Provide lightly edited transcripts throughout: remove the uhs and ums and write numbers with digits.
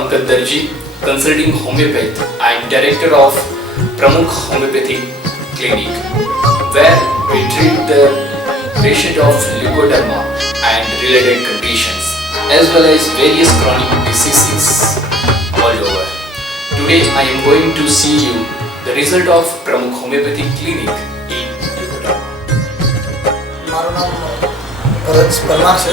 Pankaj Darji, consulting homeopath and director of Pramukh Homeopathic Clinic, where we treat the patient of leukoderma and related conditions, as well as various chronic diseases all over. Today I am going to see you the result of Pramukh Homeopathic Clinic in leukoderma. મારું નામ ભરત પરમાર છે.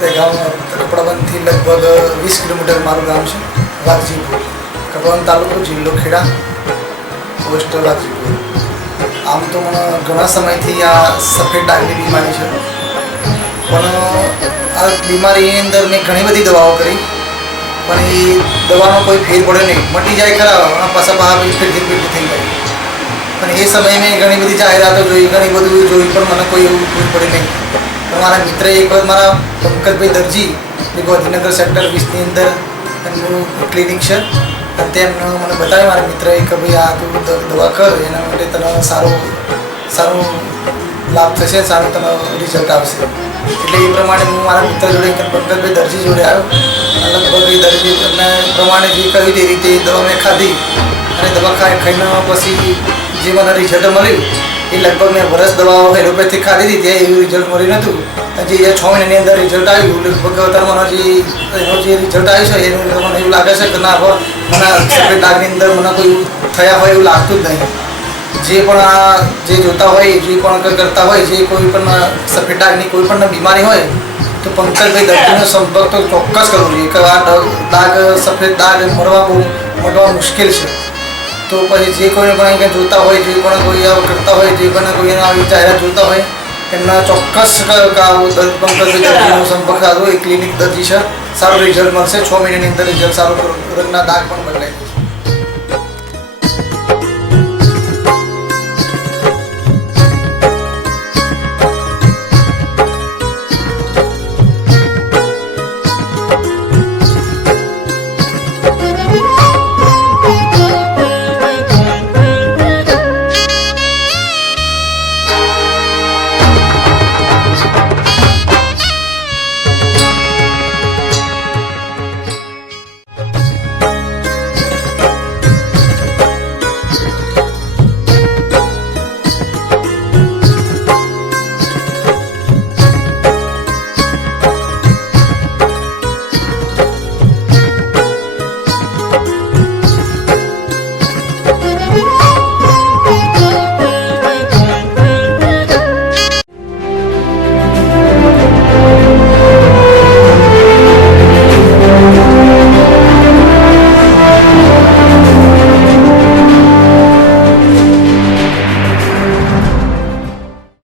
તે ગામ કપડાબંધથી લગભગ 20 kilometre મારું ગામ છે. વાઘજીપુર, કપડાબંધ તાલુકો, જિલ્લો ખેડા, પોસ્ટ વાઘજીપુર. આમ તો મને ઘણા સમયથી આ સફેદ ડાઘની બીમારી છે, પણ આ બીમારીની અંદર મેં ઘણી બધી દવાઓ કરી, પણ એ દવાનો કોઈ ફેર પડ્યો નહીં. મટી જાય ખરા, પાછા ફેરથી થઈ જાય. પણ એ સમયે મેં ઘણી બધી જાહેરાતો જોઈ, ઘણી બધું જોઈ, પણ મને કોઈ એવું ફેર પડે નહીં. તો મારા મિત્રએ એક વખત મારા પંકજભાઈ દરજી જે ગાંધીનગર સેક્ટર 20ની અંદર એમનું ક્લિનિક છે, અને તેમણે મને બતાવ્યું મારા મિત્રએ કે ભાઈ આ તું દવા કર, એના માટે તને સારું લાભ થશે, સારું તને રિઝલ્ટ આવશે. એટલે એ પ્રમાણે હું મારા મિત્ર જોડે પંકજભાઈ દરજી જોડે આવ્યો, અને લગભગ એ દરજી એમને પ્રમાણે જે કહ્યું તે રીતે દવા મેં ખાધી, અને દવા ખાઈને પછી જે મને રિઝલ્ટ મળ્યું એ લગભગ મેં વર્ષ દવાઓ એલોપેથી ખાધી હતી, ત્યાં એવું રિઝલ્ટ મળ્યું નહોતું. જે 6 મહિનાની અંદર રિઝલ્ટ આવ્યું, લગભગ અત્યારે એનું જે રિઝલ્ટ આવ્યું છે એનું મને એવું લાગે છે કે ના, મને સફેદ ડાઘની અંદર મને કોઈ થયા હોય એવું લાગતું જ નહીં. જે પણ આ જે જોતા હોય, જે પણ કરતા હોય, જે કોઈ પણ સફેદ ડાઘની કોઈ પણ બીમારી હોય તો પંકજભાઈ દર્દીનો સંપર્ક તો ચોક્કસ કરવો જોઈએ, કે આ ડાઘ સફેદ ડાઘ મટવા મુશ્કેલ છે. તો પછી જે કોઈને પણ કંઈ જોતા હોય, જે પણ કોઈ કરતા હોય, જે પણ કોઈ આવી જાહેરાત જોતા હોય, એમના ચોક્કસ પંકજભાઈ દર્દીનો સંપર્ક સારો. એ ક્લિનિક દર્જી છે, સારું રિઝલ્ટ મળશે. 6 મહિનાની અંદર રિઝલ્ટ સારું, રંગના દાગ પણ બદલાય.